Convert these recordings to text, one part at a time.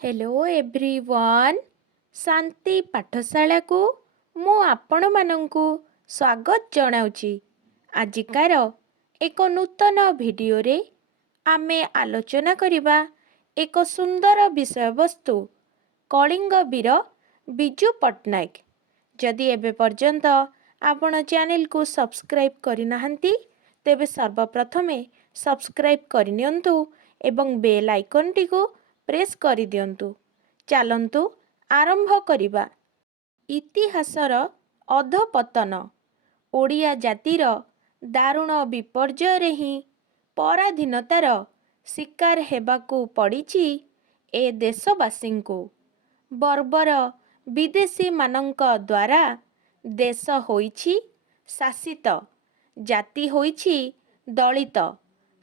Hello everyone शांति पाठशाला को मु आपण मानंकु स्वागत जनाउची। आजिकार एक नूतन वीडियो रे आमे आलोचना करिबा एक सुंदर विषय वस्तु कलिंग वीर बिजू पट्टनायक। जदि एबे पर्यंत आपण चैनल को सब्सक्राइब करिनाहंती तेबे सर्वप्रथमे सब्सक्राइब करनियंतु एवं बेल आइकन टी को प्रेस करि दियंतु। चलंतु आरंभ करिबा। इतिहासर अधपतन ओडिया जातिर दारुण विपर्जय रे ही पराधीनतार शिकार हेबाकू पड़िछि ए देशवासी को। बर्बर विदेशी मानंक द्वारा देश होइछि शासित, जाति होइछि दलित,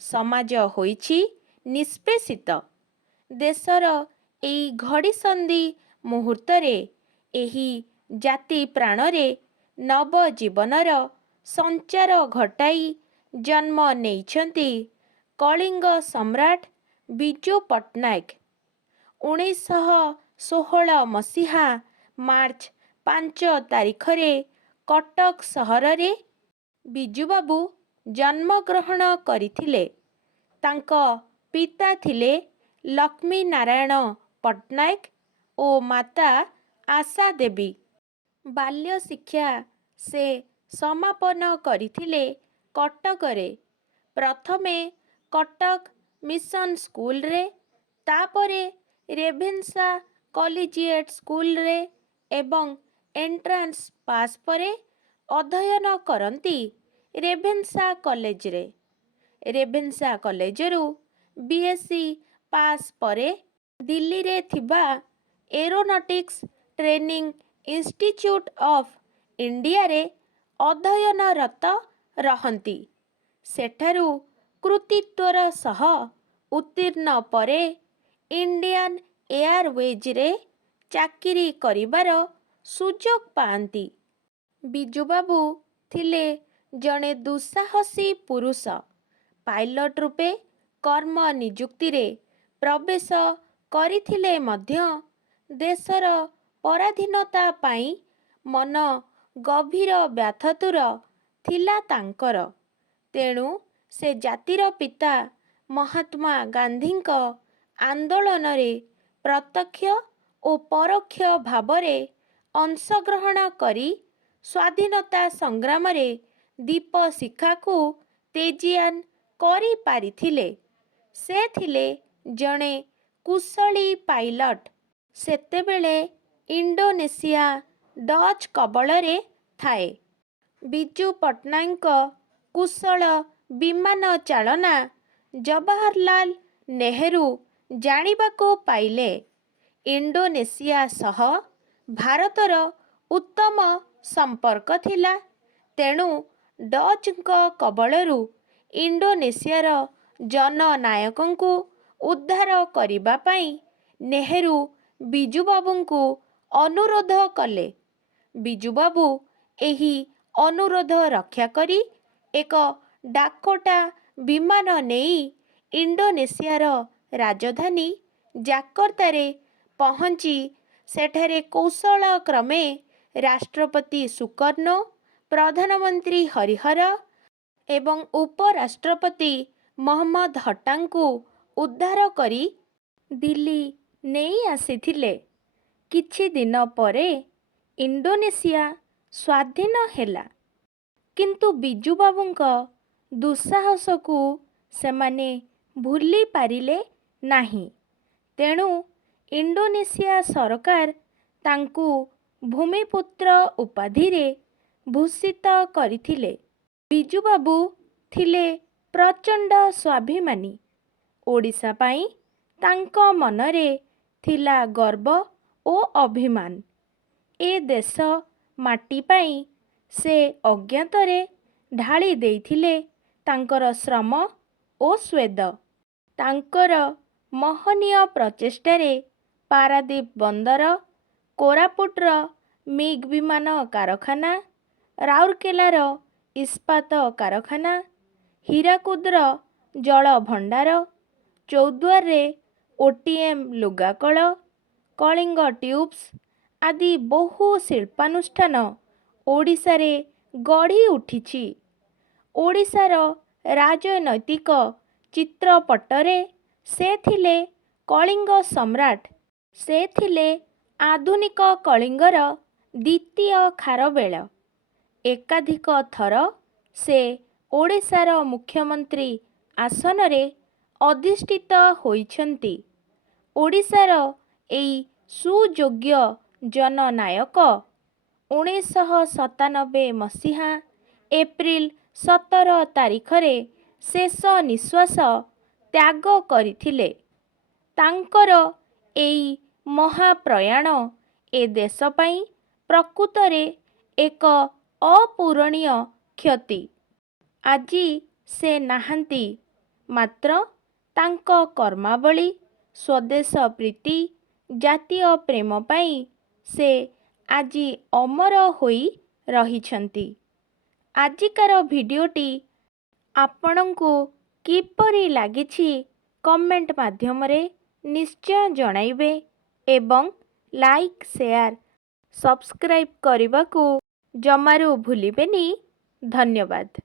समाज होइछि निष्पेषित। देशर एई घड़ीसंधि मुहूर्तरे एही जाति प्राणरे नव जीवनर संचार घटाई जन्म नेइछंती कलिंग सम्राट बिजू पट्टनायक। 1916 मसीहा मार्च 5 तारिखरे कटक सहर बिजू बाबू जन्मग्रहण करथिले। तांको पिता थिले लक्ष्मी नारायण पट्टनायक ओ माता आशा देवी। बाल्य शिक्षा से समापन करथिले कटकरे। प्रथमे कटक मिशन स्कूल रे, तापरे रेभेन्सा कॉलेजिएट स्कूल रे एवं एंट्रांस पास परे अध्ययन करती रेभेन्सा कॉलेज रे। रेभेन्सा कॉलेजरू बीएससी पास परे दिल्ली रे थिबा aeronautics training institute of India रे अध्ययनरत रहंती। सेठारू कृतित्वर सह उत्तीर्ण परे इंडियन एयरवेज रे चाकरी करिबार सुजोग पांती। बिजू बाबू थिले जणे दुस्साहसी पुरुष। पायलट रूपे कर्म नियुक्ति रे प्रवेश करिथिले मध्य देशर पराधीनता पाई मन गभीर व्याथतुर थिला तांकर। तेणु से जातिर पिता महात्मा गांधींक आंदोलन रे प्रत्यक्ष और परोक्ष भावरे अंशग्रहण करी स्वाधीनता संग्राम रे दीप शिखा को तेजियान करी पारिथिले। से थिले जणे कुशली पायलट। सेतेबेले इंडोनेशिया डच कबलरे थाए। बिजू पट्टनायक कुशल विमान चालना जवाहरलाल नेहरू जानिबाको पाइले। इंडोनेशिया सह भारतर उत्तम संपर्क थिला। तेणु डचଙ୍କ कबलरू इंडोनेशियार जननायकଙ୍କୁ उद्धार करिबा पाई नेहरू बिजू बाबूଙ୍କୁ अनुरोध कले। बिजू बाबू एही अनुरोध रक्षा करी एक डाकोटा विमान नेई इंडोनेशियार राजधानी जाकर्तारे पहुंची सेठारे कौशल क्रमे राष्ट्रपति सुकर्णो, प्रधानमंत्री हरिहर एवं उपराष्ट्रपति मोहम्मद हट्टांकु उद्धार करी दिल्ली नेई आसीथिले। किछि दिन परे इंडोनेशिया स्वाधीन हेला। किंतु बिजू बाबूंक दुस्साहस को सेमाने भूली पारिले नाही। तेणु इंडोनेशिया सरकार तांकु भूमिपुत्र उपाधि रे भूषित करिथिले। बिजू बाबू थिले प्रचंड स्वाभिमानी। ओडिशा पाई तांको मनरे थिला गर्व ओ अभिमान। ए देश माटी पाई से अज्ञातरे ढाली देइथिले तांकर श्रम ओ स्वेद। तांकर महनीय प्रचेष्टारे पारादीप बंदर, कोरापुटर मिग विमान कारखाना, राउरकेलार इस्पात कारखाना, हीराकुदर जल भंडार, चौद्वारे ओटीएम लुगाकल, କଳିଙ୍ଗ ଟ୍ୟୁବ୍ସ ଆଦି ବହୁ ଶିଳ୍ପାନୁଷ୍ଠାନ ଓଡ଼ିଶାରେ ଗଢ଼ି ଉଠିଛି। ଓଡ଼ିଶାର ରାଜନୈତିକ ଚିତ୍ରପଟରେ ସେ ଥିଲେ କଳିଙ୍ଗ ସମ୍ରାଟ। ସେ ଥିଲେ ଆଧୁନିକ କଳିଙ୍ଗର ଦ୍ୱିତୀୟ ଖାରବେଳ। ଏକାଧିକ ଥର ସେ ଓଡ଼ିଶାର ମୁଖ୍ୟମନ୍ତ୍ରୀ ଆସନରେ ଅଧିଷ୍ଠିତ ହୋଇଛନ୍ତି। ଓଡ଼ିଶାର ଏଇ ସୁଯୋଗ୍ୟ ଜନନାୟକ 1997 ମସିହା ଏପ୍ରିଲ 17 ତାରିଖରେ ଶେଷ ନିଶ୍ୱାସ ତ୍ୟାଗ କରିଥିଲେ। ତାଙ୍କର ଏଇ ମହାପ୍ରୟାଣ ଏ ଦେଶ ପାଇଁ ପ୍ରକୃତରେ ଏକ ଅପୂରଣୀୟ କ୍ଷତି। ଆଜି ସେ ନାହାନ୍ତି, ମାତ୍ର ତାଙ୍କ କର୍ମାବଳୀ, ସ୍ୱଦେଶ ପ୍ରୀତି, ଜାତୀୟ ପ୍ରେମ ପାଇଁ ସେ ଆଜି ଅମର ହୋଇ ରହିଛନ୍ତି। ଆଜିକାର ଭିଡ଼ିଓଟି ଆପଣଙ୍କୁ କିପରି ଲାଗିଛି କମେଣ୍ଟ ମାଧ୍ୟମରେ ନିଶ୍ଚୟ ଜଣାଇବେ ଏବଂ ଲାଇକ୍, ସେୟାର, ସବସ୍କ୍ରାଇବ୍ କରିବାକୁ ଜମାରୁ ଭୁଲିବେନି। ଧନ୍ୟବାଦ।